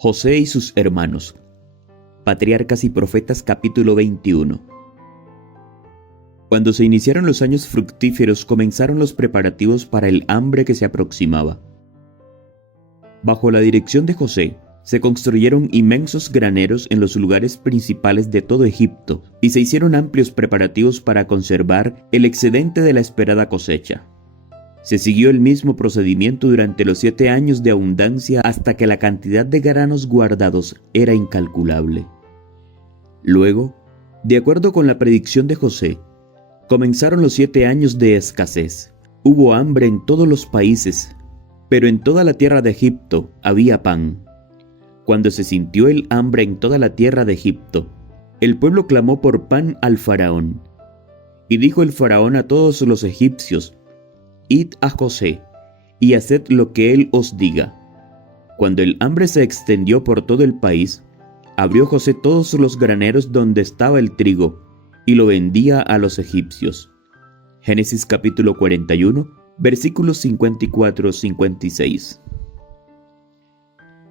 José y sus hermanos. Patriarcas y Profetas, capítulo 21. Cuando se iniciaron los años fructíferos, comenzaron los preparativos para el hambre que se aproximaba. Bajo la dirección de José, se construyeron inmensos graneros en los lugares principales de todo Egipto, y se hicieron amplios preparativos para conservar el excedente de la esperada cosecha. Se siguió el mismo procedimiento durante los 7 años de abundancia hasta que la cantidad de granos guardados era incalculable. Luego, de acuerdo con la predicción de José, comenzaron los 7 años de escasez. Hubo hambre en todos los países, pero en toda la tierra de Egipto había pan. Cuando se sintió el hambre en toda la tierra de Egipto, el pueblo clamó por pan al faraón. Y dijo el faraón a todos los egipcios: «Id a José, y haced lo que él os diga». Cuando el hambre se extendió por todo el país, abrió José todos los graneros donde estaba el trigo, y lo vendía a los egipcios. Génesis capítulo 41, versículos 54-56.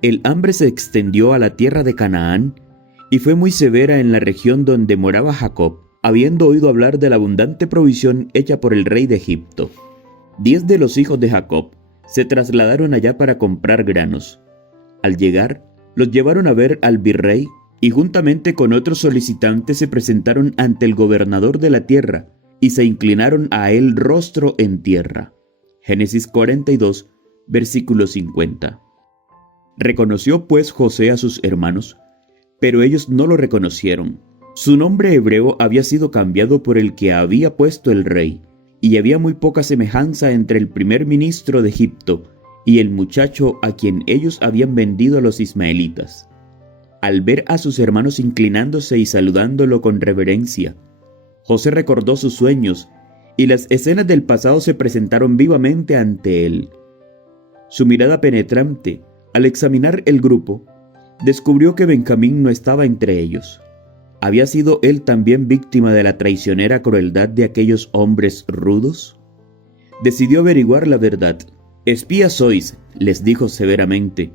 El hambre se extendió a la tierra de Canaán, y fue muy severa en la región donde moraba Jacob, habiendo oído hablar de la abundante provisión hecha por el rey de Egipto. 10 de los hijos de Jacob se trasladaron allá para comprar granos. Al llegar, los llevaron a ver al virrey y juntamente con otros solicitantes se presentaron ante el gobernador de la tierra y se inclinaron a él rostro en tierra. Génesis 42, versículo 50. Reconoció pues José a sus hermanos, pero ellos no lo reconocieron. Su nombre hebreo había sido cambiado por el que había puesto el rey, y había muy poca semejanza entre el primer ministro de Egipto y el muchacho a quien ellos habían vendido a los ismaelitas. Al ver a sus hermanos inclinándose y saludándolo con reverencia, José recordó sus sueños, y las escenas del pasado se presentaron vivamente ante él. Su mirada penetrante, al examinar el grupo, descubrió que Benjamín no estaba entre ellos. ¿Había sido él también víctima de la traicionera crueldad de aquellos hombres rudos? Decidió averiguar la verdad. «Espías sois», les dijo severamente,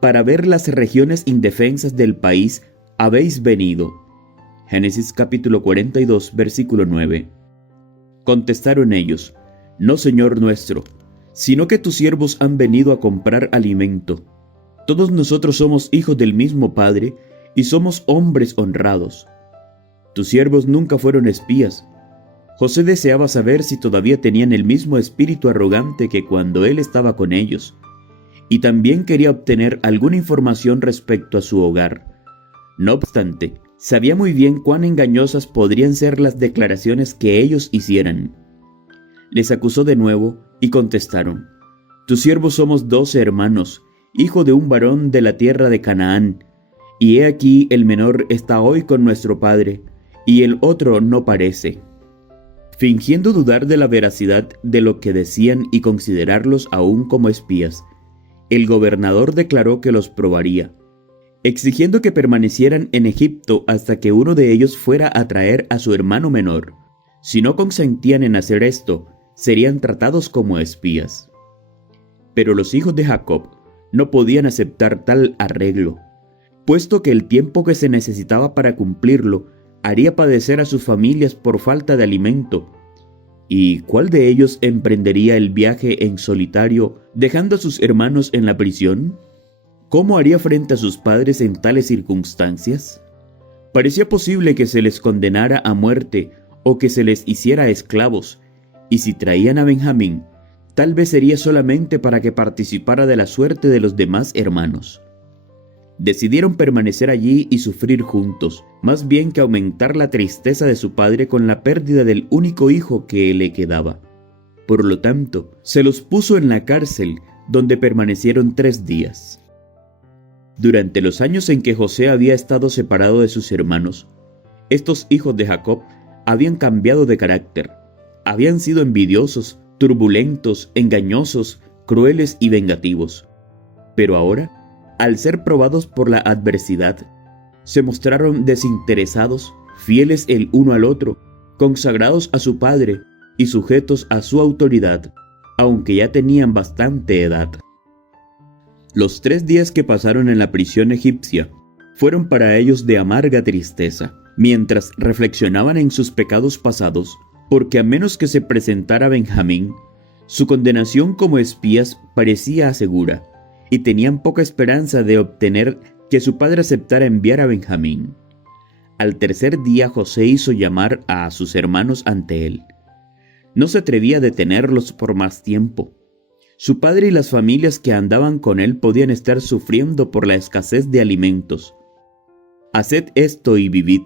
«para ver las regiones indefensas del país habéis venido». Génesis capítulo 42, versículo 9. Contestaron ellos: «No, Señor nuestro, sino que tus siervos han venido a comprar alimento. Todos nosotros somos hijos del mismo Padre, y somos hombres honrados. Tus siervos nunca fueron espías». José deseaba saber si todavía tenían el mismo espíritu arrogante que cuando él estaba con ellos, y también quería obtener alguna información respecto a su hogar. No obstante, sabía muy bien cuán engañosas podrían ser las declaraciones que ellos hicieran. Les acusó de nuevo y contestaron: «Tus siervos somos 12 hermanos, hijo de un varón de la tierra de Canaán, y he aquí el menor está hoy con nuestro padre, y el otro no parece». Fingiendo dudar de la veracidad de lo que decían y considerarlos aún como espías, el gobernador declaró que los probaría, exigiendo que permanecieran en Egipto hasta que uno de ellos fuera a traer a su hermano menor. Si no consentían en hacer esto, serían tratados como espías. Pero los hijos de Jacob no podían aceptar tal arreglo, puesto que el tiempo que se necesitaba para cumplirlo haría padecer a sus familias por falta de alimento. ¿Y cuál de ellos emprendería el viaje en solitario, dejando a sus hermanos en la prisión? ¿Cómo haría frente a sus padres en tales circunstancias? Parecía posible que se les condenara a muerte o que se les hiciera esclavos, y si traían a Benjamín, tal vez sería solamente para que participara de la suerte de los demás hermanos. Decidieron permanecer allí y sufrir juntos, más bien que aumentar la tristeza de su padre con la pérdida del único hijo que le quedaba. Por lo tanto, se los puso en la cárcel, donde permanecieron 3 días. Durante los años en que José había estado separado de sus hermanos, estos hijos de Jacob habían cambiado de carácter. Habían sido envidiosos, turbulentos, engañosos, crueles y vengativos. Pero ahora, al ser probados por la adversidad, se mostraron desinteresados, fieles el uno al otro, consagrados a su padre y sujetos a su autoridad, aunque ya tenían bastante edad. Los 3 días que pasaron en la prisión egipcia fueron para ellos de amarga tristeza, mientras reflexionaban en sus pecados pasados, porque a menos que se presentara Benjamín, su condenación como espías parecía segura, y tenían poca esperanza de obtener que su padre aceptara enviar a Benjamín. Al tercer día José hizo llamar a sus hermanos ante él. No se atrevía a detenerlos por más tiempo. Su padre y las familias que andaban con él podían estar sufriendo por la escasez de alimentos. Haced esto y vivid.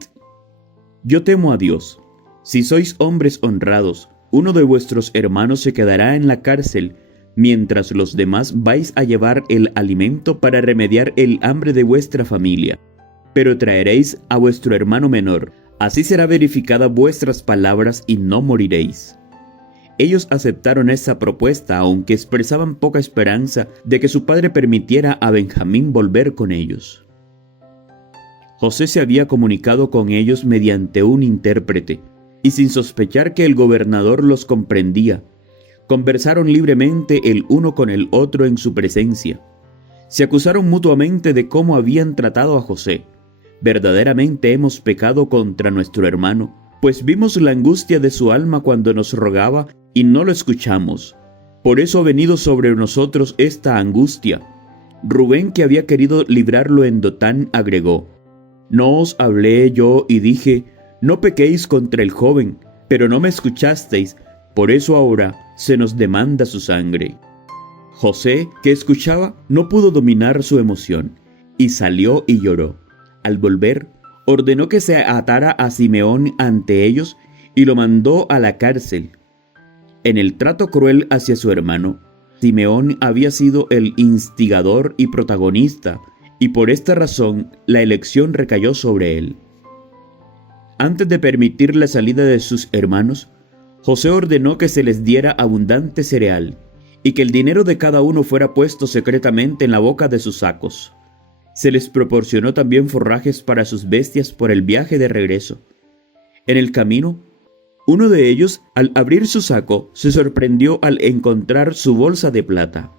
Yo temo a Dios. Si sois hombres honrados, uno de vuestros hermanos se quedará en la cárcel, mientras los demás vais a llevar el alimento para remediar el hambre de vuestra familia. Pero traeréis a vuestro hermano menor, así será verificada vuestras palabras y no moriréis. Ellos aceptaron esa propuesta, aunque expresaban poca esperanza de que su padre permitiera a Benjamín volver con ellos. José se había comunicado con ellos mediante un intérprete, y sin sospechar que el gobernador los comprendía, conversaron libremente el uno con el otro en su presencia. Se acusaron mutuamente de cómo habían tratado a José. Verdaderamente hemos pecado contra nuestro hermano, pues vimos la angustia de su alma cuando nos rogaba y no lo escuchamos. Por eso ha venido sobre nosotros esta angustia. Rubén, que había querido librarlo en Dotán, agregó: No os hablé yo y dije, no pequéis contra el joven, pero no me escuchasteis, por eso ahora se nos demanda su sangre. José, que escuchaba, no pudo dominar su emoción, y salió y lloró. Al volver, ordenó que se atara a Simeón ante ellos y lo mandó a la cárcel. En el trato cruel hacia su hermano, Simeón había sido el instigador y protagonista, y por esta razón la elección recayó sobre él. Antes de permitir la salida de sus hermanos, José ordenó que se les diera abundante cereal, y que el dinero de cada uno fuera puesto secretamente en la boca de sus sacos. Se les proporcionó también forrajes para sus bestias por el viaje de regreso. En el camino, uno de ellos, al abrir su saco, se sorprendió al encontrar su bolsa de plata.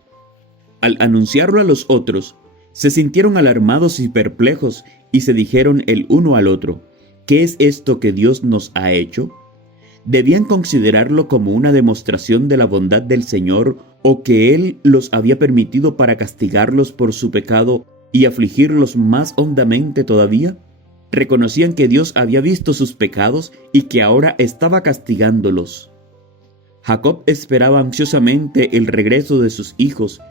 Al anunciarlo a los otros, se sintieron alarmados y perplejos y se dijeron el uno al otro: ¿Qué es esto que Dios nos ha hecho? Debían considerarlo como una demostración de la bondad del Señor, o que Él los había permitido para castigarlos por su pecado y afligirlos más hondamente todavía. Reconocían que Dios había visto sus pecados y que ahora estaba castigándolos. Jacob esperaba ansiosamente el regreso de sus hijos,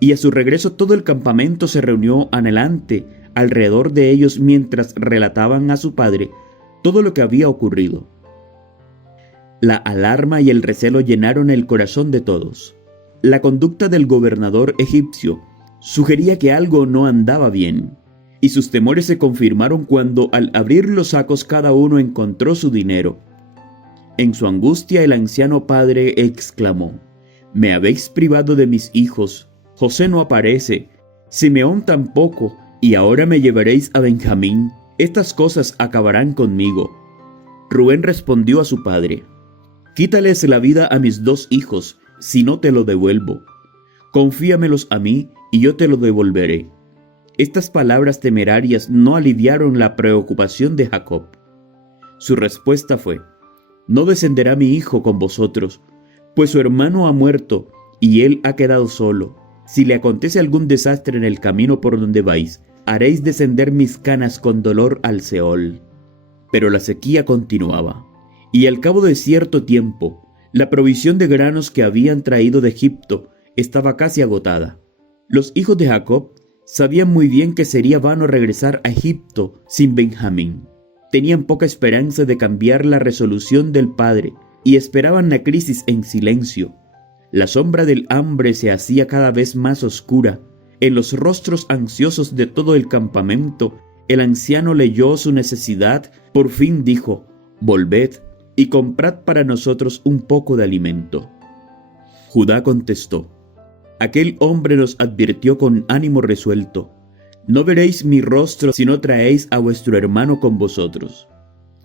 y a su regreso todo el campamento se reunió anhelante alrededor de ellos mientras relataban a su padre todo lo que había ocurrido. La alarma y el recelo llenaron el corazón de todos. La conducta del gobernador egipcio sugería que algo no andaba bien, y sus temores se confirmaron cuando al abrir los sacos cada uno encontró su dinero. En su angustia el anciano padre exclamó: «Me habéis privado de mis hijos. José no aparece, Simeón tampoco, y ahora me llevaréis a Benjamín. Estas cosas acabarán conmigo». Rubén respondió a su padre: «Quítales la vida a mis 2 hijos, si no te lo devuelvo. Confíamelos a mí y yo te lo devolveré». Estas palabras temerarias no aliviaron la preocupación de Jacob. Su respuesta fue: «No descenderá mi hijo con vosotros, pues su hermano ha muerto y él ha quedado solo. Si le acontece algún desastre en el camino por donde vais, haréis descender mis canas con dolor al Seol». Pero la sequía continuaba, y al cabo de cierto tiempo, la provisión de granos que habían traído de Egipto estaba casi agotada. Los hijos de Jacob sabían muy bien que sería vano regresar a Egipto sin Benjamín. Tenían poca esperanza de cambiar la resolución del padre y esperaban la crisis en silencio. La sombra del hambre se hacía cada vez más oscura. En los rostros ansiosos de todo el campamento, el anciano leyó su necesidad. Por fin dijo: «Volved y comprad para nosotros un poco de alimento». Judá contestó: «Aquel hombre nos advirtió con ánimo resuelto: no veréis mi rostro si no traéis a vuestro hermano con vosotros.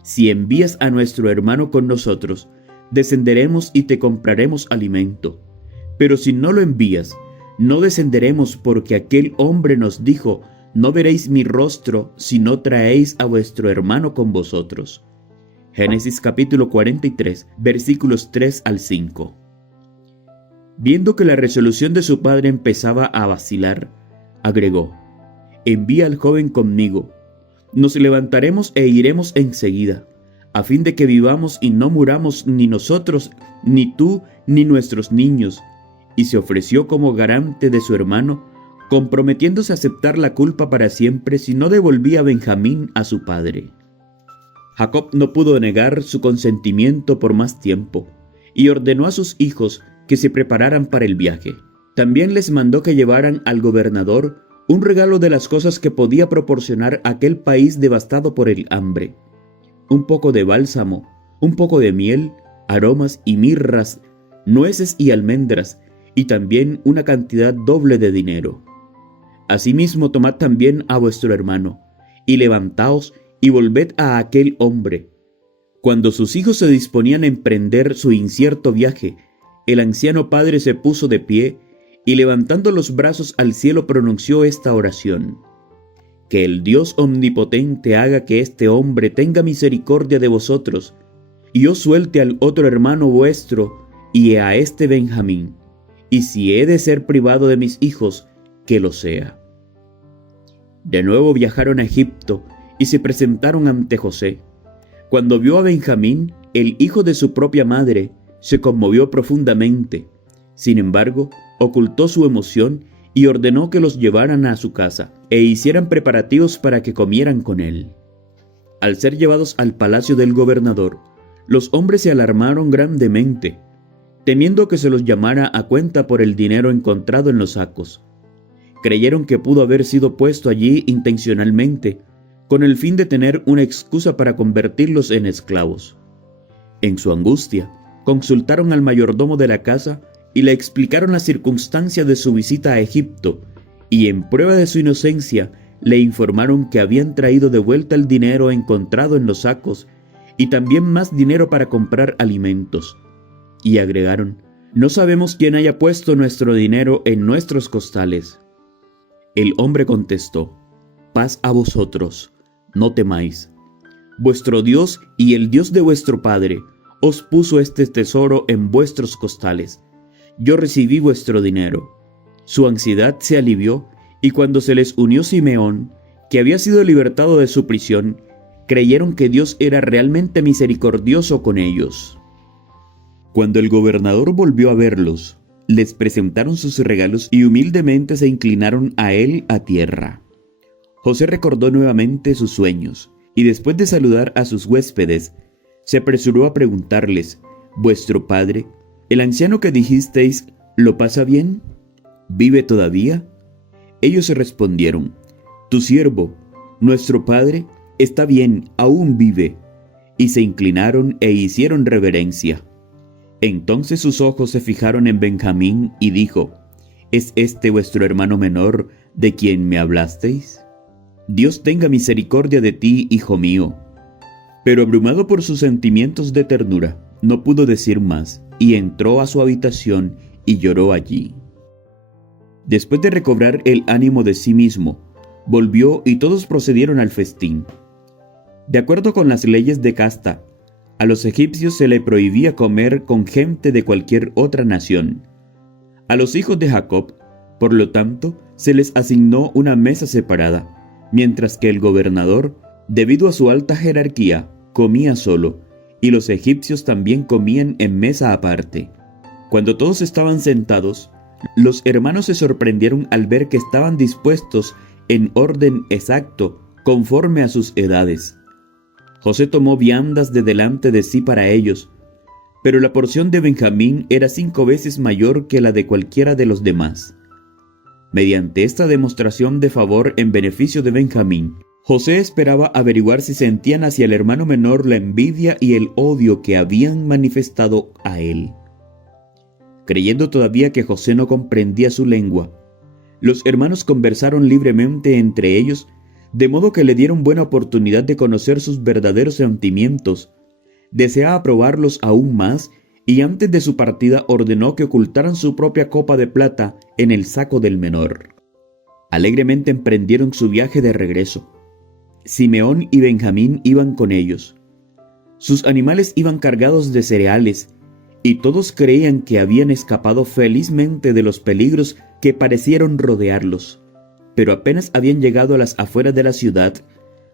Si envías a nuestro hermano con nosotros, descenderemos y te compraremos alimento. Pero si no lo envías, no descenderemos porque aquel hombre nos dijo: no veréis mi rostro si no traéis a vuestro hermano con vosotros. Génesis capítulo 43, versículos 3 al 5. Viendo que la resolución de su padre empezaba a vacilar, agregó: envía al joven conmigo. Nos levantaremos e iremos enseguida, a fin de que vivamos y no muramos ni nosotros, ni tú, ni nuestros niños. Y se ofreció como garante de su hermano, comprometiéndose a aceptar la culpa para siempre si no devolvía a Benjamín a su padre. Jacob no pudo negar su consentimiento por más tiempo, y ordenó a sus hijos que se prepararan para el viaje. También les mandó que llevaran al gobernador un regalo de las cosas que podía proporcionar aquel país devastado por el hambre: un poco de bálsamo, un poco de miel, aromas y mirras, nueces y almendras, y también una cantidad doble de dinero. Asimismo, tomad también a vuestro hermano, y levantaos y volved a aquel hombre. Cuando sus hijos se disponían a emprender su incierto viaje, el anciano padre se puso de pie y, levantando los brazos al cielo, pronunció esta oración: que el Dios omnipotente haga que este hombre tenga misericordia de vosotros, y os suelte al otro hermano vuestro y a este Benjamín, y si he de ser privado de mis hijos, que lo sea. De nuevo viajaron a Egipto y se presentaron ante José. Cuando vio a Benjamín, el hijo de su propia madre, se conmovió profundamente. Sin embargo, ocultó su emoción y ordenó que los llevaran a su casa e hicieran preparativos para que comieran con él. Al ser llevados al palacio del gobernador, los hombres se alarmaron grandemente, temiendo que se los llamara a cuenta por el dinero encontrado en los sacos. Creyeron que pudo haber sido puesto allí intencionalmente, con el fin de tener una excusa para convertirlos en esclavos. En su angustia, consultaron al mayordomo de la casa y le explicaron la circunstancia de su visita a Egipto, y en prueba de su inocencia le informaron que habían traído de vuelta el dinero encontrado en los sacos y también más dinero para comprar alimentos. Y agregaron: no sabemos quién haya puesto nuestro dinero en nuestros costales. El hombre contestó: paz a vosotros, no temáis. Vuestro Dios y el Dios de vuestro padre os puso este tesoro en vuestros costales. Yo recibí vuestro dinero. Su ansiedad se alivió, y cuando se les unió Simeón, que había sido libertado de su prisión, creyeron que Dios era realmente misericordioso con ellos. Cuando el gobernador volvió a verlos, les presentaron sus regalos y humildemente se inclinaron a él a tierra. José recordó nuevamente sus sueños, y después de saludar a sus huéspedes, se apresuró a preguntarles: ¿vuestro padre, el anciano que dijisteis, lo pasa bien? ¿Vive todavía? Ellos se respondieron: tu siervo, nuestro padre, está bien, aún vive. Y se inclinaron e hicieron reverencia. Entonces sus ojos se fijaron en Benjamín y dijo: ¿es este vuestro hermano menor de quien me hablasteis? Dios tenga misericordia de ti, hijo mío. Pero abrumado por sus sentimientos de ternura, no pudo decir más, y entró a su habitación y lloró allí. Después de recobrar el ánimo de sí mismo, volvió y todos procedieron al festín. De acuerdo con las leyes de casta, a los egipcios se le prohibía comer con gente de cualquier otra nación. A los hijos de Jacob, por lo tanto, se les asignó una mesa separada, mientras que el gobernador, debido a su alta jerarquía, comía solo, y los egipcios también comían en mesa aparte. Cuando todos estaban sentados, los hermanos se sorprendieron al ver que estaban dispuestos en orden exacto, conforme a sus edades. José tomó viandas de delante de sí para ellos, pero la porción de Benjamín era 5 veces mayor que la de cualquiera de los demás. Mediante esta demostración de favor en beneficio de Benjamín, José esperaba averiguar si sentían hacia el hermano menor la envidia y el odio que habían manifestado a él. Creyendo todavía que José no comprendía su lengua, los hermanos conversaron libremente entre ellos, de modo que le dieron buena oportunidad de conocer sus verdaderos sentimientos. Deseaba probarlos aún más y antes de su partida ordenó que ocultaran su propia copa de plata en el saco del menor. Alegremente emprendieron su viaje de regreso. Simeón y Benjamín iban con ellos. Sus animales iban cargados de cereales, y todos creían que habían escapado felizmente de los peligros que parecieron rodearlos. Pero apenas habían llegado a las afueras de la ciudad,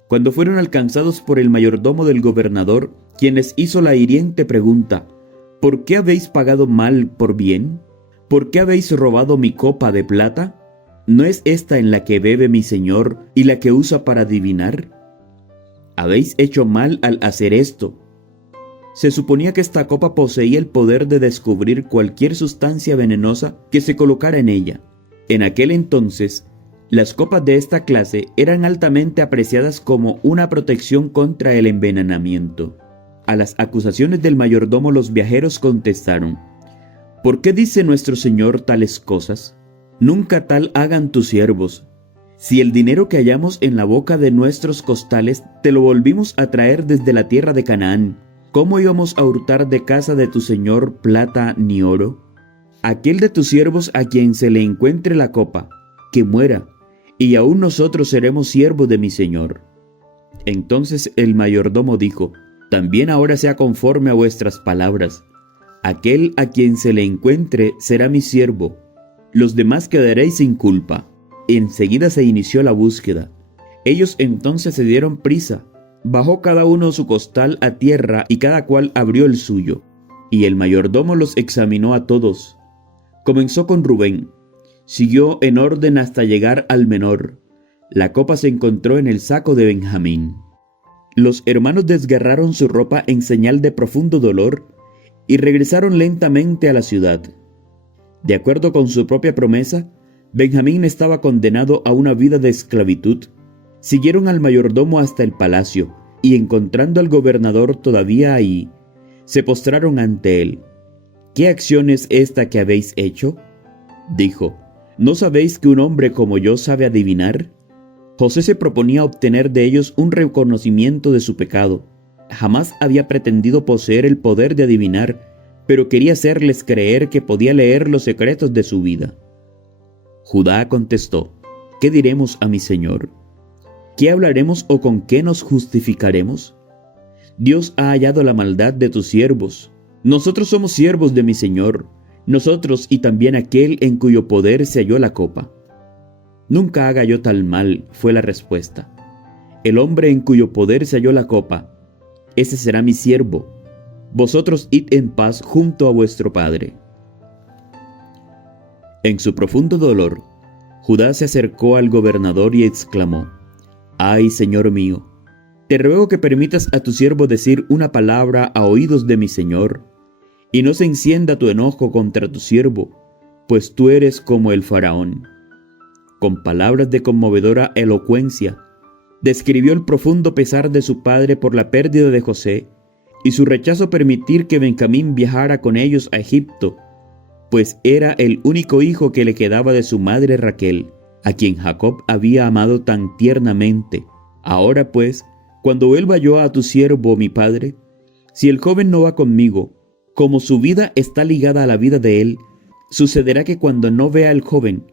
cuando fueron alcanzados por el mayordomo del gobernador, quien les hizo la hiriente pregunta: ¿por qué habéis pagado mal por bien? ¿Por qué habéis robado mi copa de plata? ¿No es esta en la que bebe mi señor y la que usa para adivinar? Habéis hecho mal al hacer esto. Se suponía que esta copa poseía el poder de descubrir cualquier sustancia venenosa que se colocara en ella. En aquel entonces, las copas de esta clase eran altamente apreciadas como una protección contra el envenenamiento. A las acusaciones del mayordomo los viajeros contestaron: ¿por qué dice nuestro señor tales cosas? Nunca tal hagan tus siervos. Si el dinero que hallamos en la boca de nuestros costales te lo volvimos a traer desde la tierra de Canaán, ¿cómo íbamos a hurtar de casa de tu señor plata ni oro? Aquel de tus siervos a quien se le encuentre la copa, que muera, y aún nosotros seremos siervos de mi señor. Entonces el mayordomo dijo: también ahora sea conforme a vuestras palabras. Aquel a quien se le encuentre será mi siervo. Los demás quedaréis sin culpa. Enseguida se inició la búsqueda. Ellos entonces se dieron prisa. Bajó cada uno su costal a tierra y cada cual abrió el suyo. Y el mayordomo los examinó a todos. Comenzó con Rubén. Siguió en orden hasta llegar al menor. La copa se encontró en el saco de Benjamín. Los hermanos desgarraron su ropa en señal de profundo dolor y regresaron lentamente a la ciudad. De acuerdo con su propia promesa, Benjamín estaba condenado a una vida de esclavitud. Siguieron al mayordomo hasta el palacio, y encontrando al gobernador todavía ahí, se postraron ante él. ¿Qué acción es esta que habéis hecho? Dijo: ¿no sabéis que un hombre como yo sabe adivinar? José se proponía obtener de ellos un reconocimiento de su pecado. Jamás había pretendido poseer el poder de adivinar, pero quería hacerles creer que podía leer los secretos de su vida. Judá contestó: ¿qué diremos a mi señor? ¿Qué hablaremos o con qué nos justificaremos? Dios ha hallado la maldad de tus siervos. Nosotros somos siervos de mi señor, nosotros y también aquel en cuyo poder se halló la copa. Nunca haga yo tal mal, fue la respuesta. El hombre en cuyo poder se halló la copa, ese será mi siervo. Vosotros id en paz junto a vuestro padre. En su profundo dolor, Judá se acercó al gobernador y exclamó: ¡ay, señor mío! Te ruego que permitas a tu siervo decir una palabra a oídos de mi señor, y no se encienda tu enojo contra tu siervo, pues tú eres como el faraón. Con palabras de conmovedora elocuencia, describió el profundo pesar de su padre por la pérdida de José y su rechazo a permitir que Benjamín viajara con ellos a Egipto, pues era el único hijo que le quedaba de su madre Raquel, a quien Jacob había amado tan tiernamente. Ahora pues, cuando vuelva yo a tu siervo mi padre, si el joven no va conmigo, como su vida está ligada a la vida de él, sucederá que cuando no vea al joven,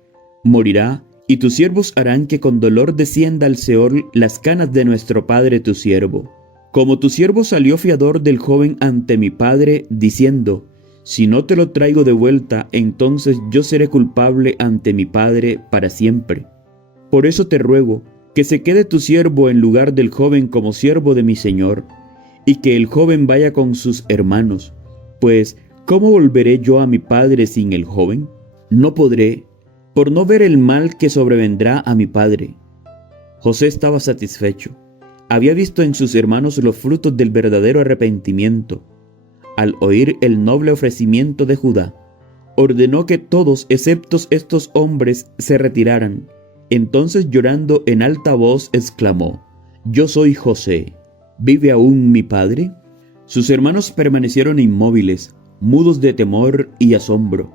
morirá, y tus siervos harán que con dolor descienda al Seol las canas de nuestro padre tu siervo. Como tu siervo salió fiador del joven ante mi padre, diciendo: si no te lo traigo de vuelta, entonces yo seré culpable ante mi padre para siempre. Por eso te ruego que se quede tu siervo en lugar del joven como siervo de mi señor, y que el joven vaya con sus hermanos, pues ¿cómo volveré yo a mi padre sin el joven? No podré, por no ver el mal que sobrevendrá a mi padre. José estaba satisfecho. Había visto en sus hermanos los frutos del verdadero arrepentimiento. Al oír el noble ofrecimiento de Judá, ordenó que todos, excepto estos hombres, se retiraran. Entonces, llorando en alta voz, exclamó: yo soy José. ¿Vive aún mi padre? Sus hermanos permanecieron inmóviles, mudos de temor y asombro.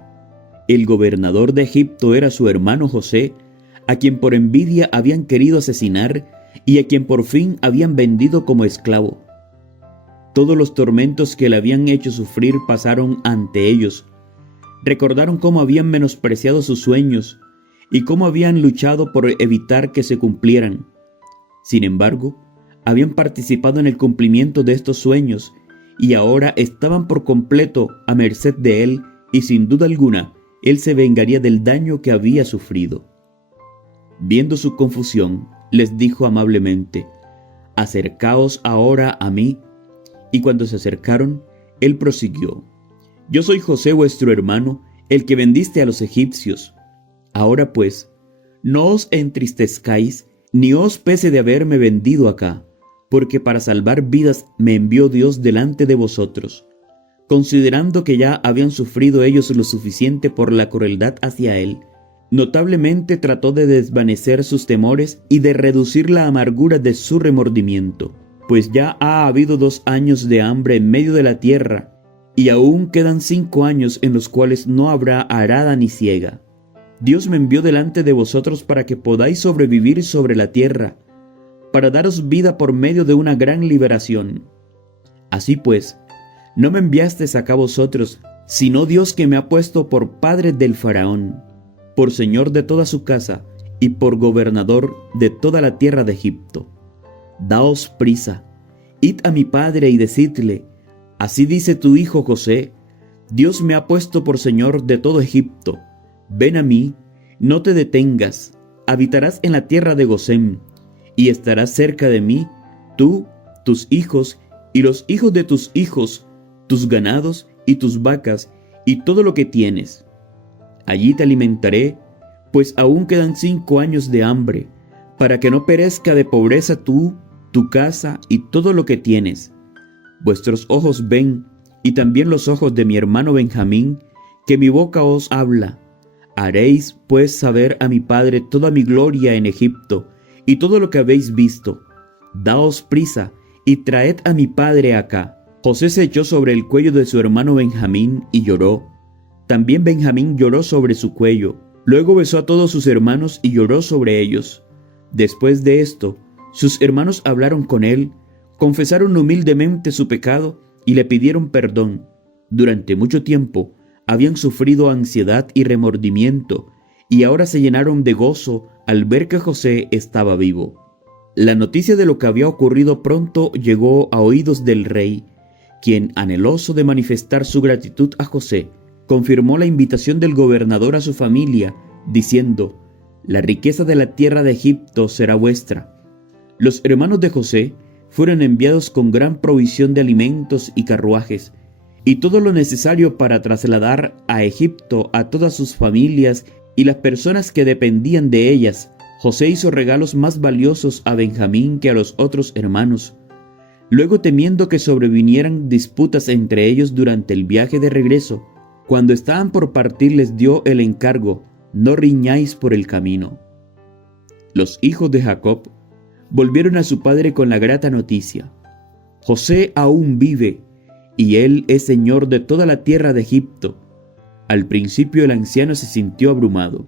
El gobernador de Egipto era su hermano José, a quien por envidia habían querido asesinar y a quien por fin habían vendido como esclavo. Todos los tormentos que le habían hecho sufrir pasaron ante ellos. Recordaron cómo habían menospreciado sus sueños y cómo habían luchado por evitar que se cumplieran. Sin embargo, habían participado en el cumplimiento de estos sueños y ahora estaban por completo a merced de él, y sin duda alguna, él se vengaría del daño que había sufrido. Viendo su confusión, les dijo amablemente: «Acercaos ahora a mí». Y cuando se acercaron, él prosiguió: «Yo soy José vuestro hermano, el que vendiste a los egipcios. Ahora pues, no os entristezcáis, ni os pese de haberme vendido acá, porque para salvar vidas me envió Dios delante de vosotros». Considerando que ya habían sufrido ellos lo suficiente por la crueldad hacia él, notablemente trató de desvanecer sus temores y de reducir la amargura de su remordimiento, pues ya ha habido 2 años de hambre en medio de la tierra, y aún quedan 5 años en los cuales no habrá arada ni siega. Dios me envió delante de vosotros para que podáis sobrevivir sobre la tierra, para daros vida por medio de una gran liberación. Así pues, no me enviasteis acá vosotros, sino Dios, que me ha puesto por padre del faraón, por señor de toda su casa y por gobernador de toda la tierra de Egipto. Daos prisa, id a mi padre y decidle: así dice tu hijo José, Dios me ha puesto por señor de todo Egipto. Ven a mí, no te detengas, habitarás en la tierra de Gosén, y estarás cerca de mí, tú, tus hijos y los hijos de tus hijos, tus ganados y tus vacas y todo lo que tienes. Allí te alimentaré, pues aún quedan 5 años de hambre, para que no perezca de pobreza tú, tu casa y todo lo que tienes. Vuestros ojos ven, y también los ojos de mi hermano Benjamín, que mi boca os habla. Haréis pues saber a mi padre toda mi gloria en Egipto, y todo lo que habéis visto. Daos prisa, y traed a mi padre acá». José se echó sobre el cuello de su hermano Benjamín y lloró. También Benjamín lloró sobre su cuello. Luego besó a todos sus hermanos y lloró sobre ellos. Después de esto, sus hermanos hablaron con él, confesaron humildemente su pecado y le pidieron perdón. Durante mucho tiempo habían sufrido ansiedad y remordimiento, y ahora se llenaron de gozo al ver que José estaba vivo. La noticia de lo que había ocurrido pronto llegó a oídos del rey, quien, anheloso de manifestar su gratitud a José, confirmó la invitación del gobernador a su familia, diciendo: «La riqueza de la tierra de Egipto será vuestra». Los hermanos de José fueron enviados con gran provisión de alimentos y carruajes, y todo lo necesario para trasladar a Egipto a todas sus familias y las personas que dependían de ellas. José hizo regalos más valiosos a Benjamín que a los otros hermanos. Luego, temiendo que sobrevinieran disputas entre ellos durante el viaje de regreso, cuando estaban por partir les dio el encargo: «No riñáis por el camino». Los hijos de Jacob volvieron a su padre con la grata noticia: «José aún vive, y él es señor de toda la tierra de Egipto». Al principio el anciano se sintió abrumado.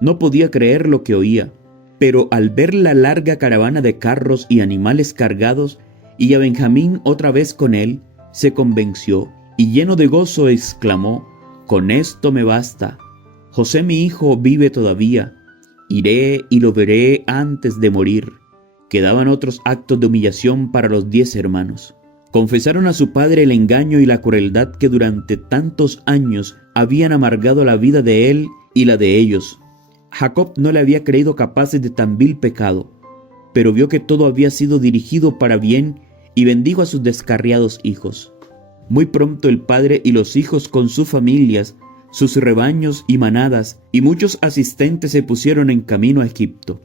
No podía creer lo que oía, pero al ver la larga caravana de carros y animales cargados, y a Benjamín otra vez con él, se convenció y lleno de gozo exclamó: «Con esto me basta. José mi hijo vive todavía. Iré y lo veré antes de morir». Quedaban otros actos de humillación para los 10 hermanos. Confesaron a su padre el engaño y la crueldad que durante tantos años habían amargado la vida de él y la de ellos. Jacob no le había creído capaces de tan vil pecado, pero vio que todo había sido dirigido para bien y bendijo a sus descarriados hijos. Muy pronto el padre y los hijos con sus familias, sus rebaños y manadas y muchos asistentes se pusieron en camino a Egipto.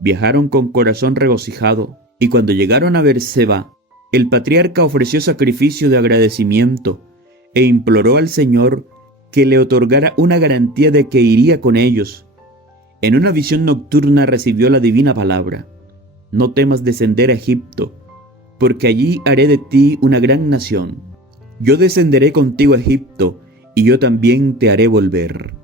Viajaron con corazón regocijado, y cuando llegaron a Beerseba, el patriarca ofreció sacrificio de agradecimiento e imploró al Señor que le otorgara una garantía de que iría con ellos. En una visión nocturna recibió la divina palabra: «No temas descender a Egipto, porque allí haré de ti una gran nación. Yo descenderé contigo a Egipto, y yo también te haré volver».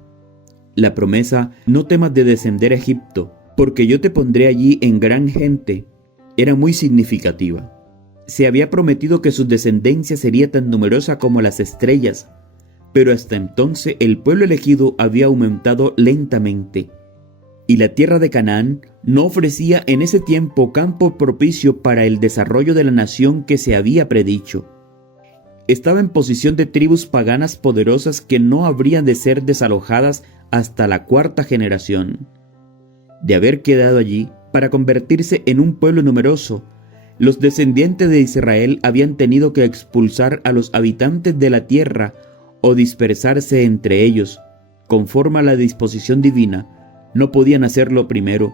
La promesa «no temas de descender a Egipto, porque yo te pondré allí en gran gente» era muy significativa. se había prometido que su descendencia sería tan numerosa como las estrellas, pero hasta entonces el pueblo elegido había aumentado lentamente, y la tierra de Canaán no ofrecía en ese tiempo campo propicio para el desarrollo de la nación que se había predicho. Estaba en posición de tribus paganas poderosas que no habrían de ser desalojadas hasta la cuarta generación. De haber quedado allí para convertirse en un pueblo numeroso, los descendientes de Israel habían tenido que expulsar a los habitantes de la tierra o dispersarse entre ellos. Conforme a la disposición divina, no podían hacerlo primero,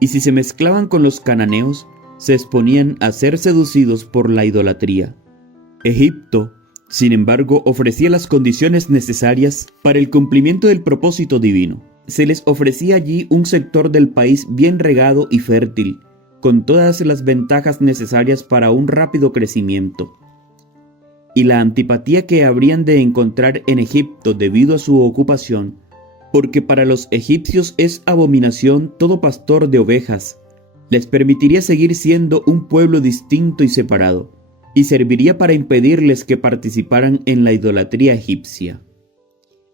y si se mezclaban con los cananeos, se exponían a ser seducidos por la idolatría. Egipto, sin embargo, ofrecía las condiciones necesarias para el cumplimiento del propósito divino. Se les ofrecía allí un sector del país bien regado y fértil, con todas las ventajas necesarias para un rápido crecimiento. Y la antipatía que habrían de encontrar en Egipto debido a su ocupación, porque para los egipcios es abominación todo pastor de ovejas, les permitiría seguir siendo un pueblo distinto y separado, y serviría para impedirles que participaran en la idolatría egipcia.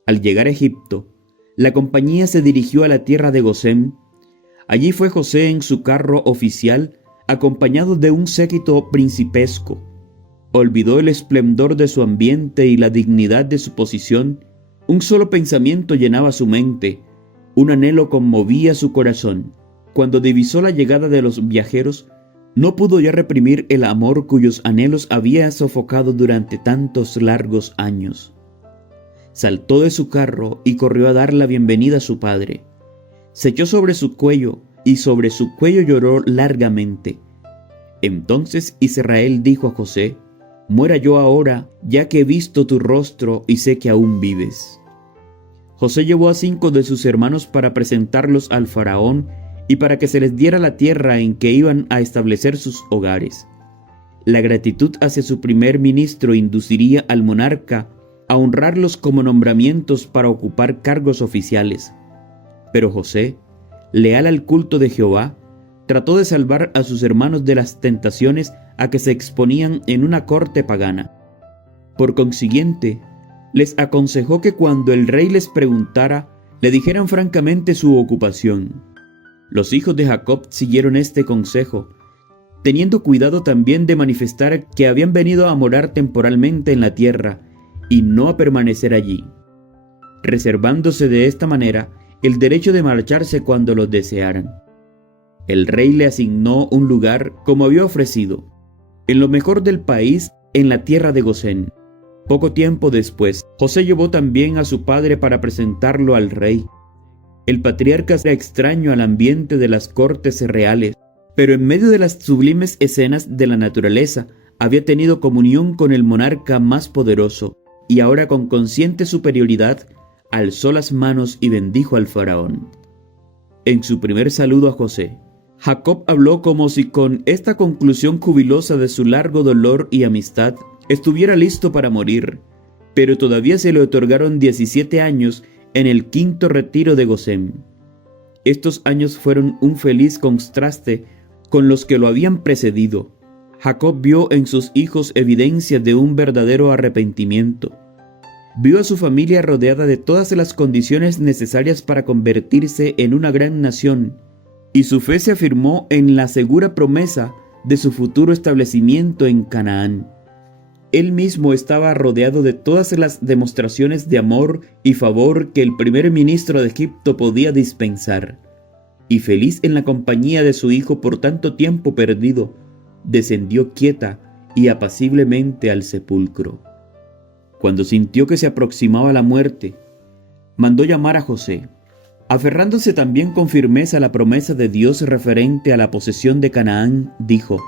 Al llegar a Egipto, la compañía se dirigió a la tierra de Gosén. Allí fue José en su carro oficial, acompañado de un séquito principesco. Olvidó el esplendor de su ambiente y la dignidad de su posición. Un solo pensamiento llenaba su mente, un anhelo conmovía su corazón. Cuando divisó la llegada de los viajeros, no pudo ya reprimir el amor cuyos anhelos había sofocado durante tantos largos años. Saltó de su carro y corrió a dar la bienvenida a su padre. Se echó sobre su cuello y sobre su cuello lloró largamente. Entonces Israel dijo a José: «Muera yo ahora, ya que he visto tu rostro y sé que aún vives». José llevó a 5 de sus hermanos para presentarlos al faraón y para que se les diera la tierra en que iban a establecer sus hogares. La gratitud hacia su primer ministro induciría al monarca a honrarlos como nombramientos para ocupar cargos oficiales. Pero José, leal al culto de Jehová, trató de salvar a sus hermanos de las tentaciones a que se exponían en una corte pagana. Por consiguiente, les aconsejó que cuando el rey les preguntara, le dijeran francamente su ocupación. Los hijos de Jacob siguieron este consejo, teniendo cuidado también de manifestar que habían venido a morar temporalmente en la tierra y no a permanecer allí, reservándose de esta manera el derecho de marcharse cuando lo desearan. El rey le asignó un lugar como había ofrecido, en lo mejor del país, en la tierra de Gosén. Poco tiempo después, José llevó también a su padre para presentarlo al rey. El patriarca era extraño al ambiente de las cortes reales, pero en medio de las sublimes escenas de la naturaleza, había tenido comunión con el monarca más poderoso, y ahora con consciente superioridad, alzó las manos y bendijo al faraón. En su primer saludo a José, Jacob habló como si con esta conclusión jubilosa de su largo dolor y amistad estuviera listo para morir, pero todavía se le otorgaron 17 años en el 5º retiro de Gosén. Estos años fueron un feliz contraste con los que lo habían precedido. Jacob vio en sus hijos evidencias de un verdadero arrepentimiento. Vio a su familia rodeada de todas las condiciones necesarias para convertirse en una gran nación, y su fe se afirmó en la segura promesa de su futuro establecimiento en Canaán. Él mismo estaba rodeado de todas las demostraciones de amor y favor que el primer ministro de Egipto podía dispensar, y feliz en la compañía de su hijo por tanto tiempo perdido, descendió quieta y apaciblemente al sepulcro. Cuando sintió que se aproximaba la muerte, mandó llamar a José. Aferrándose también con firmeza a la promesa de Dios referente a la posesión de Canaán, dijo: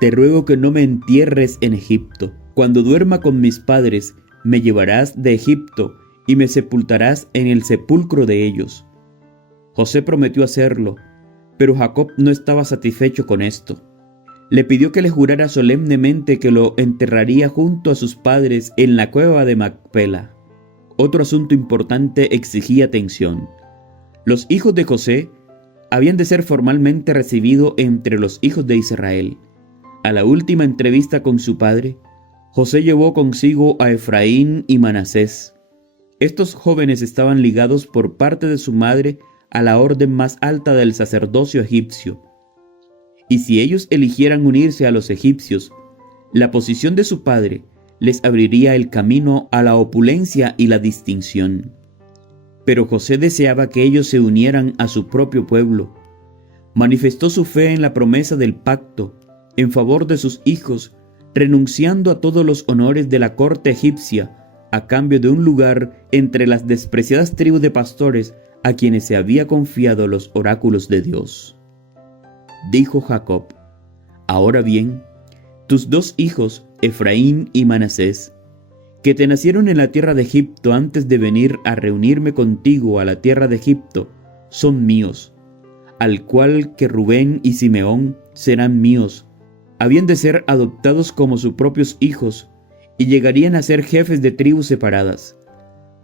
«Te ruego que no me entierres en Egipto. Cuando duerma con mis padres, me llevarás de Egipto y me sepultarás en el sepulcro de ellos». José prometió hacerlo, pero Jacob no estaba satisfecho con esto. Le pidió que le jurara solemnemente que lo enterraría junto a sus padres en la cueva de Macpela. Otro asunto importante exigía atención. Los hijos de José habían de ser formalmente recibidos entre los hijos de Israel. A la última entrevista con su padre, José llevó consigo a Efraín y Manasés. Estos jóvenes estaban ligados por parte de su madre a la orden más alta del sacerdocio egipcio. Y si ellos eligieran unirse a los egipcios, la posición de su padre les abriría el camino a la opulencia y la distinción. Pero José deseaba que ellos se unieran a su propio pueblo. Manifestó su fe en la promesa del pacto en favor de sus hijos, renunciando a todos los honores de la corte egipcia a cambio de un lugar entre las despreciadas tribus de pastores a quienes se había confiado los oráculos de Dios. Dijo Jacob: ahora bien, tus dos hijos, Efraín y Manasés, que te nacieron en la tierra de Egipto antes de venir a reunirme contigo a la tierra de Egipto, son míos, al cual que Rubén y Simeón serán míos, habían de ser adoptados como sus propios hijos, y llegarían a ser jefes de tribus separadas.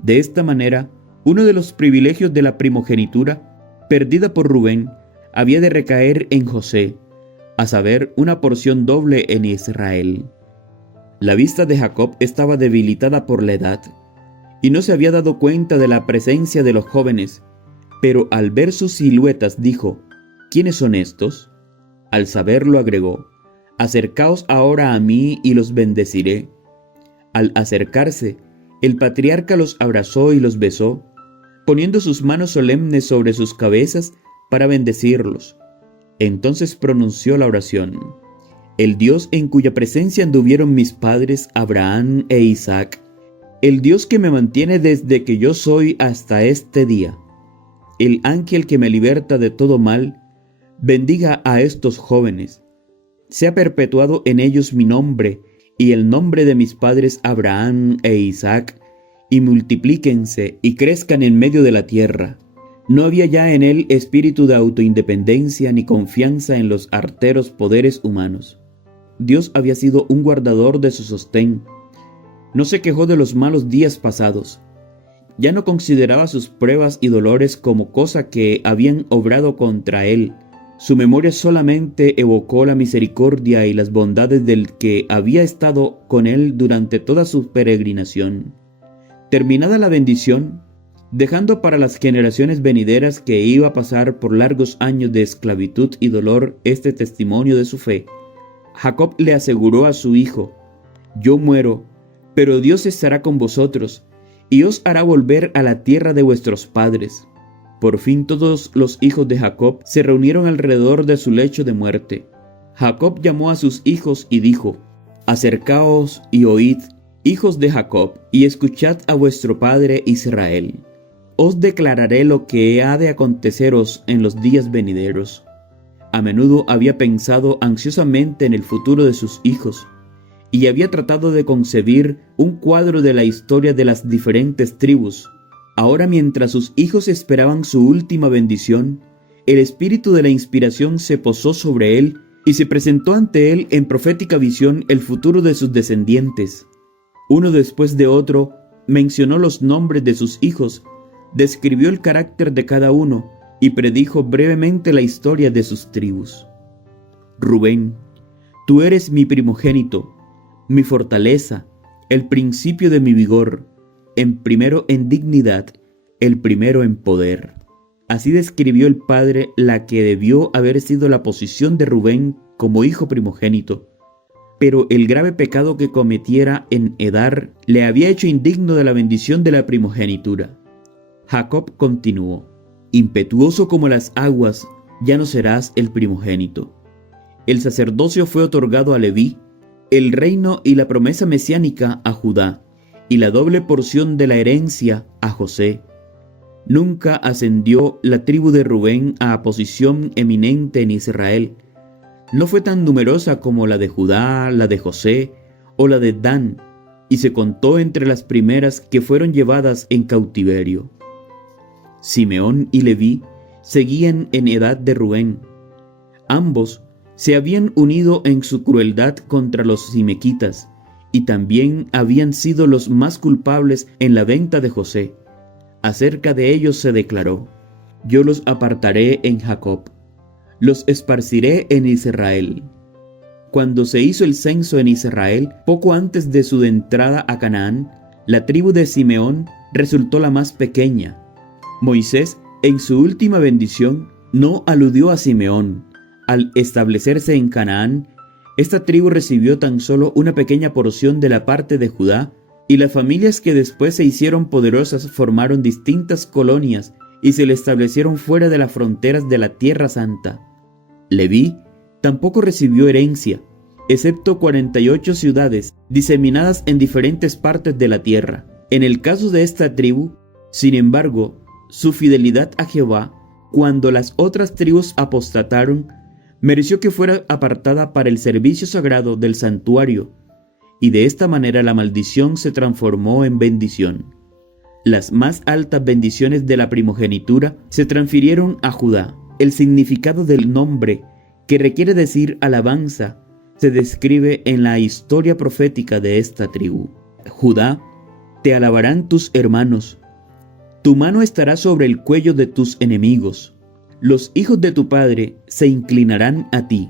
De esta manera, uno de los privilegios de la primogenitura, perdida por Rubén, había de recaer en José, a saber, una porción doble en Israel. La vista de Jacob estaba debilitada por la edad, y no se había dado cuenta de la presencia de los jóvenes, pero al ver sus siluetas dijo: ¿quiénes son estos? Al saberlo agregó: acercaos ahora a mí y los bendeciré. Al acercarse, el patriarca los abrazó y los besó, poniendo sus manos solemnes sobre sus cabezas para bendecirlos. Entonces pronunció la oración: el Dios en cuya presencia anduvieron mis padres Abraham e Isaac, el Dios que me mantiene desde que yo soy hasta este día, el ángel que me liberta de todo mal, bendiga a estos jóvenes. Sea perpetuado en ellos mi nombre y el nombre de mis padres Abraham e Isaac, y multiplíquense y crezcan en medio de la tierra. No había ya en él espíritu de autoindependencia ni confianza en los arteros poderes humanos. Dios había sido un guardador de su sostén. No se quejó de los malos días pasados. Ya no consideraba sus pruebas y dolores como cosa que habían obrado contra él. Su memoria solamente evocó la misericordia y las bondades del que había estado con él durante toda su peregrinación. Terminada la bendición, dejando para las generaciones venideras que iba a pasar por largos años de esclavitud y dolor este testimonio de su fe, Jacob le aseguró a su hijo: yo muero, pero Dios estará con vosotros y os hará volver a la tierra de vuestros padres. Por fin todos los hijos de Jacob se reunieron alrededor de su lecho de muerte. Jacob llamó a sus hijos y dijo: acercaos y oíd, hijos de Jacob, y escuchad a vuestro padre Israel. Os declararé lo que ha de aconteceros en los días venideros. A menudo había pensado ansiosamente en el futuro de sus hijos, y había tratado de concebir un cuadro de la historia de las diferentes tribus. Ahora, mientras sus hijos esperaban su última bendición, el espíritu de la inspiración se posó sobre él y se presentó ante él en profética visión el futuro de sus descendientes. Uno después de otro mencionó los nombres de sus hijos, describió el carácter de cada uno y predijo brevemente la historia de sus tribus. Rubén, tú eres mi primogénito, mi fortaleza, el principio de mi vigor, el primero en dignidad, el primero en poder. Así describió el padre la que debió haber sido la posición de Rubén como hijo primogénito. Pero el grave pecado que cometiera en Edar le había hecho indigno de la bendición de la primogenitura. Jacob continuó: impetuoso como las aguas, ya no serás el primogénito. El sacerdocio fue otorgado a Leví, el reino y la promesa mesiánica a Judá, y la doble porción de la herencia a José. Nunca ascendió la tribu de Rubén a posición eminente en Israel. No fue tan numerosa como la de Judá, la de José o la de Dan, y se contó entre las primeras que fueron llevadas en cautiverio. Simeón y Leví seguían en edad de Rubén. Ambos se habían unido en su crueldad contra los simequitas, y también habían sido los más culpables en la venta de José. Acerca de ellos se declaró: yo los apartaré en Jacob, los esparciré en Israel. cuando se hizo el censo en Israel, poco antes de su entrada a Canaán, la tribu de Simeón resultó la más pequeña. Moisés, en su última bendición, no aludió a Simeón. Al establecerse en Canaán, esta tribu recibió tan solo una pequeña porción de la parte de Judá, y las familias que después se hicieron poderosas formaron distintas colonias y se le establecieron fuera de las fronteras de la Tierra Santa. Leví tampoco recibió herencia, excepto 48 ciudades diseminadas en diferentes partes de la tierra. En el caso de esta tribu, sin embargo, su fidelidad a Jehová, cuando las otras tribus apostataron, mereció que fuera apartada para el servicio sagrado del santuario, y de esta manera la maldición se transformó en bendición. Las más altas bendiciones de la primogenitura se transfirieron a Judá. El significado del nombre, que requiere decir alabanza, se describe en la historia profética de esta tribu. Judá, te alabarán tus hermanos. Tu mano estará sobre el cuello de tus enemigos. Los hijos de tu padre se inclinarán a ti.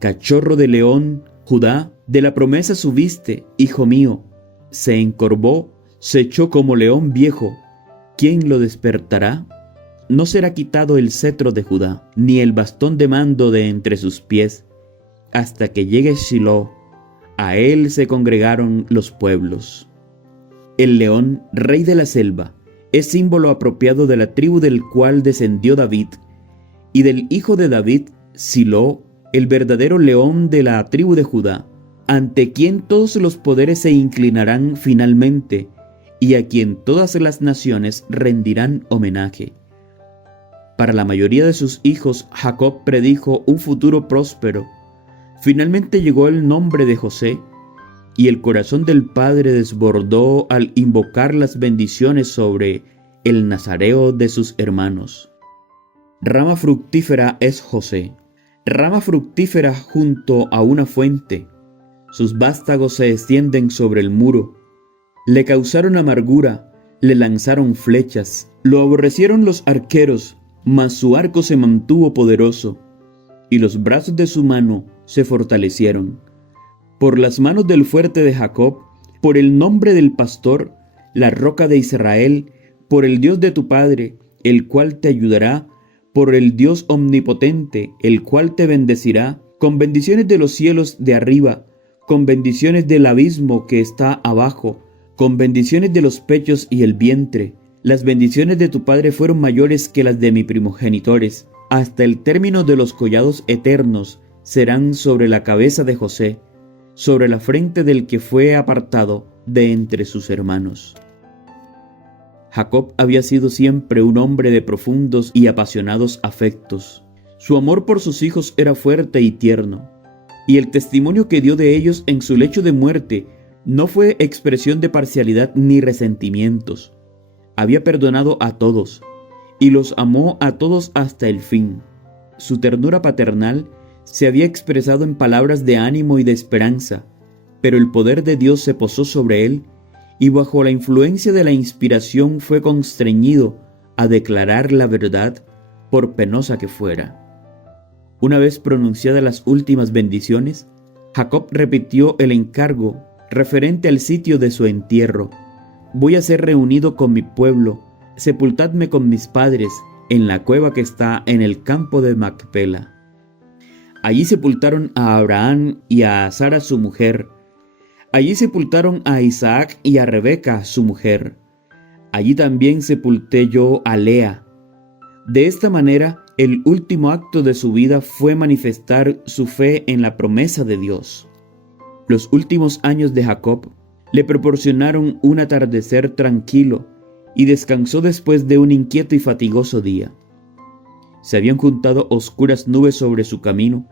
Cachorro de león, Judá, de la promesa subiste, hijo mío. Se encorvó, se echó como león viejo. ¿Quién lo despertará? No será quitado el cetro de Judá, ni el bastón de mando de entre sus pies, hasta que llegue Shiloh. A él se congregaron los pueblos. El león, rey de la selva, es símbolo apropiado de la tribu del cual descendió David, y del hijo de David, Silo, el verdadero león de la tribu de Judá, ante quien todos los poderes se inclinarán finalmente, y a quien todas las naciones rendirán homenaje. Para la mayoría de sus hijos, Jacob predijo un futuro próspero. Finalmente llegó el nombre de José, y el corazón del padre desbordó al invocar las bendiciones sobre el nazareo de sus hermanos. Rama fructífera es José, rama fructífera junto a una fuente. Sus vástagos se extienden sobre el muro. Le causaron amargura, le lanzaron flechas, lo aborrecieron los arqueros, mas su arco se mantuvo poderoso, y los brazos de su mano se fortalecieron. Por las manos del fuerte de Jacob, por el nombre del pastor, la roca de Israel, por el Dios de tu padre, el cual te ayudará, por el Dios omnipotente, el cual te bendecirá, con bendiciones de los cielos de arriba, con bendiciones del abismo que está abajo, con bendiciones de los pechos y el vientre. Las bendiciones de tu padre fueron mayores que las de mis primogenitores. Hasta el término de los collados eternos serán sobre la cabeza de José, sobre la frente del que fue apartado de entre sus hermanos. Jacob había sido siempre un hombre de profundos y apasionados afectos. Su amor por sus hijos era fuerte y tierno, y el testimonio que dio de ellos en su lecho de muerte no fue expresión de parcialidad ni resentimientos. Había perdonado a todos, y los amó a todos hasta el fin. Su ternura paternal se había expresado en palabras de ánimo y de esperanza, pero el poder de Dios se posó sobre él, y bajo la influencia de la inspiración fue constreñido a declarar la verdad, por penosa que fuera. Una vez pronunciadas las últimas bendiciones, Jacob repitió el encargo referente al sitio de su entierro. Voy a ser reunido con mi pueblo, sepultadme con mis padres en la cueva que está en el campo de Macpela. Allí sepultaron a Abraham y a Sara su mujer. Allí sepultaron a Isaac y a Rebeca su mujer. Allí también sepulté yo a Lea. De esta manera, el último acto de su vida fue manifestar su fe en la promesa de Dios. Los últimos años de Jacob le proporcionaron un atardecer tranquilo y descansó después de un inquieto y fatigoso día. Se habían juntado oscuras nubes sobre su camino.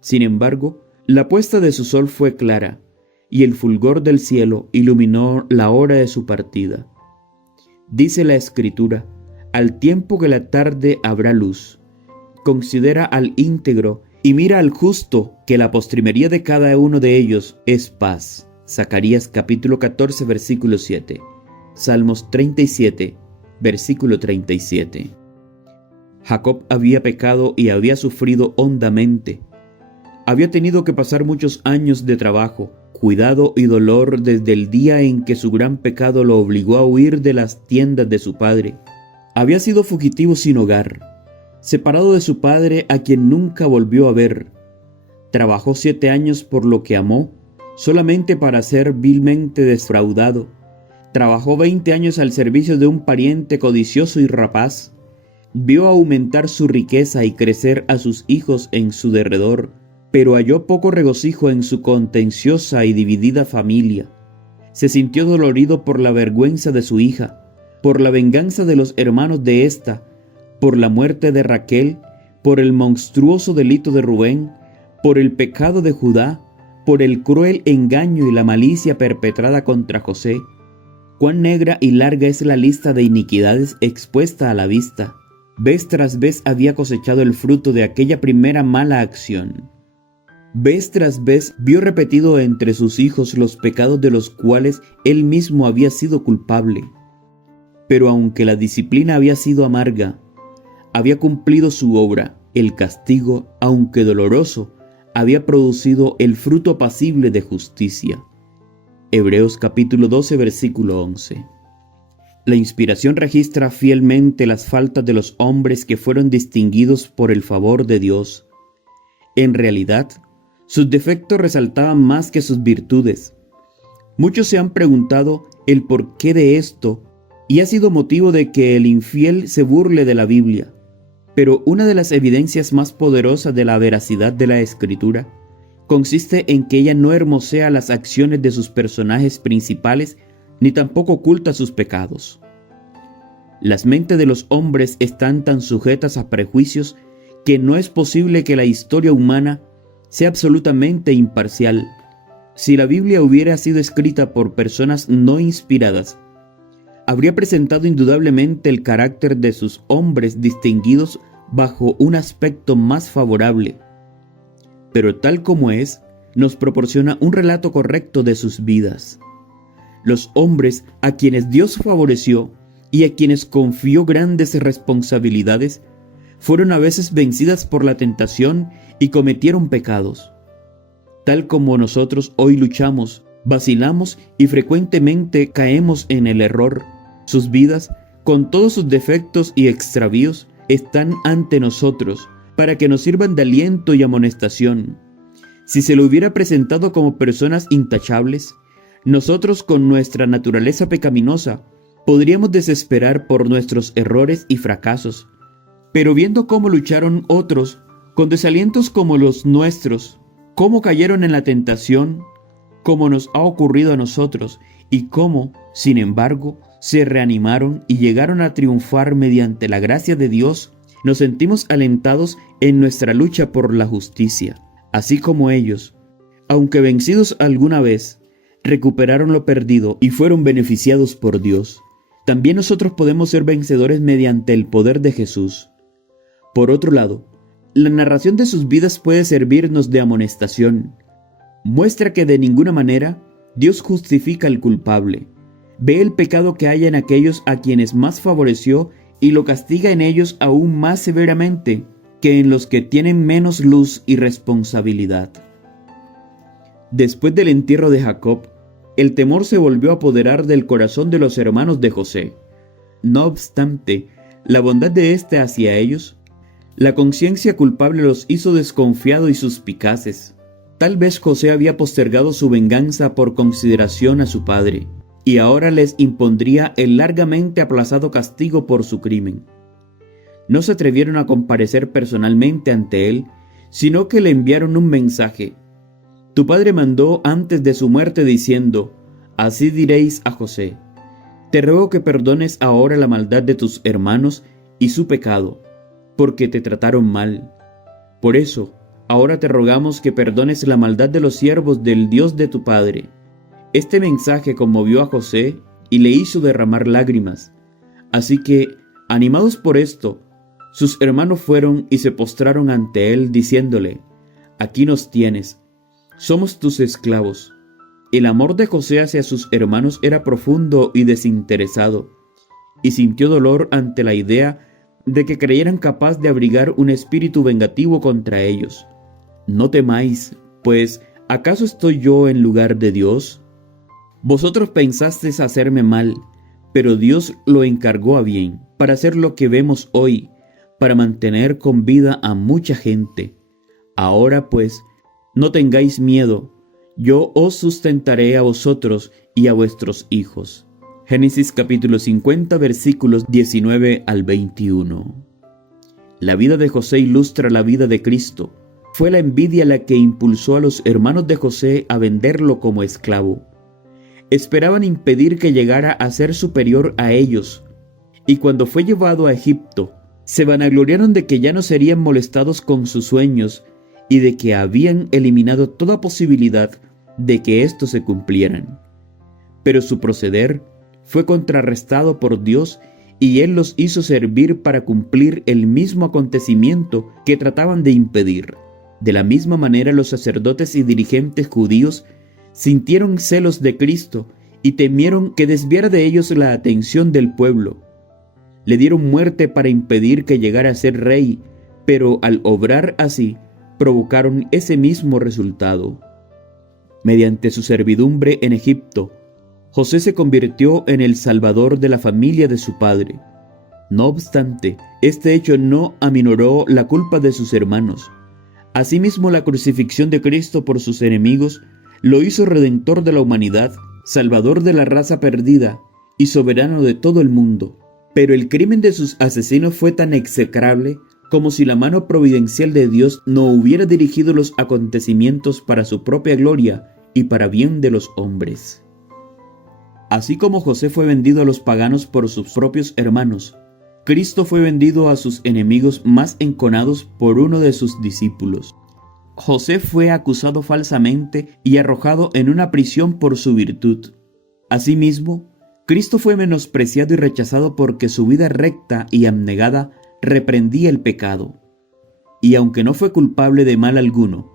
Sin embargo, la puesta de su sol fue clara, y el fulgor del cielo iluminó la hora de su partida. Dice la Escritura: al tiempo que la tarde habrá luz. Considera al íntegro y mira al justo, que la postrimería de cada uno de ellos es paz. Zacarías capítulo 14, versículo 7. Salmos 37, versículo 37. Jacob había pecado y había sufrido hondamente. Había tenido que pasar muchos años de trabajo, cuidado y dolor desde el día en que su gran pecado lo obligó a huir de las tiendas de su padre. Había sido fugitivo sin hogar, separado de su padre a quien nunca volvió a ver. Trabajó 7 años por lo que amó, solamente para ser vilmente defraudado. Trabajó 20 años al servicio de un pariente codicioso y rapaz. Vio aumentar su riqueza y crecer a sus hijos en su derredor, pero halló poco regocijo en su contenciosa y dividida familia. Se sintió dolorido por la vergüenza de su hija, por la venganza de los hermanos de ésta, por la muerte de Raquel, por el monstruoso delito de Rubén, por el pecado de Judá, por el cruel engaño y la malicia perpetrada contra José. Cuán negra y larga es la lista de iniquidades expuesta a la vista. Vez tras vez había cosechado el fruto de aquella primera mala acción. Vez tras vez vio repetido entre sus hijos los pecados de los cuales él mismo había sido culpable. Pero aunque la disciplina había sido amarga, había cumplido su obra. El castigo, aunque doloroso, había producido el fruto apacible de justicia. Hebreos capítulo 12, versículo 11. La inspiración registra fielmente las faltas de los hombres que fueron distinguidos por el favor de Dios. En realidad, sus defectos resaltaban más que sus virtudes. Muchos se han preguntado el porqué de esto y ha sido motivo de que el infiel se burle de la Biblia. Pero una de las evidencias más poderosas de la veracidad de la Escritura consiste en que ella no hermosea las acciones de sus personajes principales ni tampoco oculta sus pecados. Las mentes de los hombres están tan sujetas a prejuicios que no es posible que la historia humana sea absolutamente imparcial. Si la Biblia hubiera sido escrita por personas no inspiradas, habría presentado indudablemente el carácter de sus hombres distinguidos bajo un aspecto más favorable. Pero tal como es, nos proporciona un relato correcto de sus vidas. Los hombres a quienes Dios favoreció y a quienes confió grandes responsabilidades, fueron a veces vencidas por la tentación y cometieron pecados. Tal como nosotros hoy luchamos, vacilamos y frecuentemente caemos en el error. Sus vidas, con todos sus defectos y extravíos, están ante nosotros para que nos sirvan de aliento y amonestación. Si se lo hubiera presentado como personas intachables, nosotros con nuestra naturaleza pecaminosa podríamos desesperar por nuestros errores y fracasos. Pero viendo cómo lucharon otros con desalientos como los nuestros, cómo cayeron en la tentación, como nos ha ocurrido a nosotros, y cómo, sin embargo, se reanimaron y llegaron a triunfar mediante la gracia de Dios, nos sentimos alentados en nuestra lucha por la justicia. Así como ellos, aunque vencidos alguna vez, recuperaron lo perdido y fueron beneficiados por Dios, también nosotros podemos ser vencedores mediante el poder de Jesús. Por otro lado, la narración de sus vidas puede servirnos de amonestación. Muestra que de ninguna manera Dios justifica al culpable. Ve el pecado que hay en aquellos a quienes más favoreció y lo castiga en ellos aún más severamente que en los que tienen menos luz y responsabilidad. Después del entierro de Jacob, el temor se volvió a apoderar del corazón de los hermanos de José. No obstante, la bondad de éste hacia ellos, la conciencia culpable los hizo desconfiados y suspicaces. Tal vez José había postergado su venganza por consideración a su padre, y ahora les impondría el largamente aplazado castigo por su crimen. No se atrevieron a comparecer personalmente ante él, sino que le enviaron un mensaje. Tu padre mandó antes de su muerte diciendo, así diréis a José, te ruego que perdones ahora la maldad de tus hermanos y su pecado, porque te trataron mal. Por eso, ahora te rogamos que perdones la maldad de los siervos del Dios de tu padre. Este mensaje conmovió a José y le hizo derramar lágrimas. Así que, animados por esto, sus hermanos fueron y se postraron ante él, diciéndole, aquí nos tienes, somos tus esclavos. El amor de José hacia sus hermanos era profundo y desinteresado, y sintió dolor ante la idea de que creyeran capaz de abrigar un espíritu vengativo contra ellos. No temáis, pues, ¿acaso estoy yo en lugar de Dios? Vosotros pensasteis hacerme mal, pero Dios lo encargó a bien, para hacer lo que vemos hoy, para mantener con vida a mucha gente. Ahora pues, no tengáis miedo, yo os sustentaré a vosotros y a vuestros hijos. Génesis capítulo 50 versículos 19 al 21. La vida de José ilustra la vida de Cristo. Fue la envidia la que impulsó a los hermanos de José a venderlo como esclavo. Esperaban impedir que llegara a ser superior a ellos, y cuando fue llevado a Egipto, se vanagloriaron de que ya no serían molestados con sus sueños y de que habían eliminado toda posibilidad de que éstos se cumplieran. Pero su proceder fue contrarrestado por Dios y Él los hizo servir para cumplir el mismo acontecimiento que trataban de impedir. De la misma manera, los sacerdotes y dirigentes judíos sintieron celos de Cristo y temieron que desviara de ellos la atención del pueblo. Le dieron muerte para impedir que llegara a ser rey, pero al obrar así, provocaron ese mismo resultado. Mediante su servidumbre en Egipto, José se convirtió en el salvador de la familia de su padre. No obstante, este hecho no aminoró la culpa de sus hermanos. Asimismo, la crucifixión de Cristo por sus enemigos lo hizo redentor de la humanidad, salvador de la raza perdida y soberano de todo el mundo. Pero el crimen de sus asesinos fue tan execrable como si la mano providencial de Dios no hubiera dirigido los acontecimientos para su propia gloria y para bien de los hombres. Así como José fue vendido a los paganos por sus propios hermanos, Cristo fue vendido a sus enemigos más enconados por uno de sus discípulos. José fue acusado falsamente y arrojado en una prisión por su virtud. Asimismo, Cristo fue menospreciado y rechazado porque su vida recta y abnegada reprendía el pecado. Y aunque no fue culpable de mal alguno,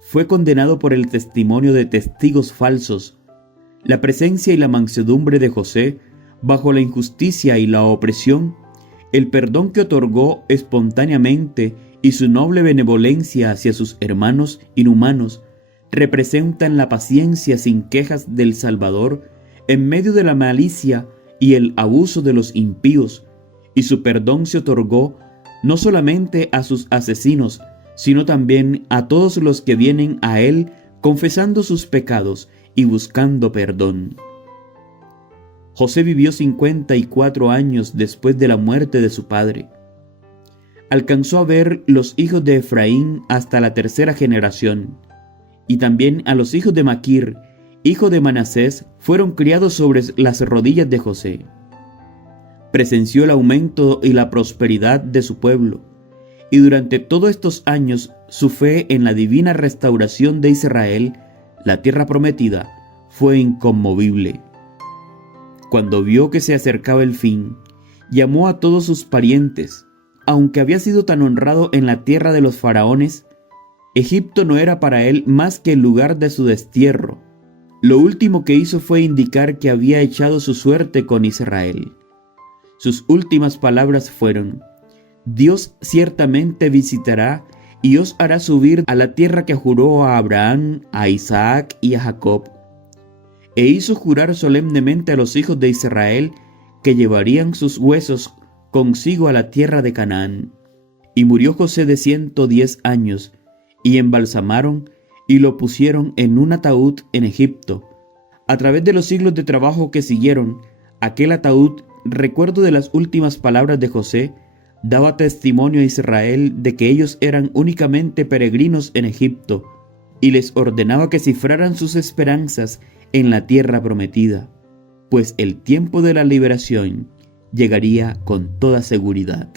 fue condenado por el testimonio de testigos falsos. La presencia y la mansedumbre de José, bajo la injusticia y la opresión, el perdón que otorgó espontáneamente y su noble benevolencia hacia sus hermanos inhumanos representan la paciencia sin quejas del Salvador en medio de la malicia y el abuso de los impíos, y su perdón se otorgó no solamente a sus asesinos, sino también a todos los que vienen a Él confesando sus pecados y buscando perdón. José vivió 54 años después de la muerte de su padre. Alcanzó a ver los hijos de Efraín hasta la tercera generación, y también a los hijos de Maquir, hijo de Manasés, fueron criados sobre las rodillas de José. Presenció el aumento y la prosperidad de su pueblo, y durante todos estos años su fe en la divina restauración de Israel, la tierra prometida, fue inconmovible. Cuando vio que se acercaba el fin, llamó a todos sus parientes. Aunque había sido tan honrado en la tierra de los faraones, Egipto no era para él más que el lugar de su destierro. Lo último que hizo fue indicar que había echado su suerte con Israel. Sus últimas palabras fueron: Dios ciertamente visitará y os hará subir a la tierra que juró a Abraham, a Isaac y a Jacob. E hizo jurar solemnemente a los hijos de Israel que llevarían sus huesos consigo a la tierra de Canaán. Y murió José de 110 años, y embalsamaron y lo pusieron en un ataúd en Egipto. A través de los siglos de trabajo que siguieron, aquel ataúd, recuerdo de las últimas palabras de José, daba testimonio a Israel de que ellos eran únicamente peregrinos en Egipto, y les ordenaba que cifraran sus esperanzas en la tierra prometida, pues el tiempo de la liberación llegaría con toda seguridad.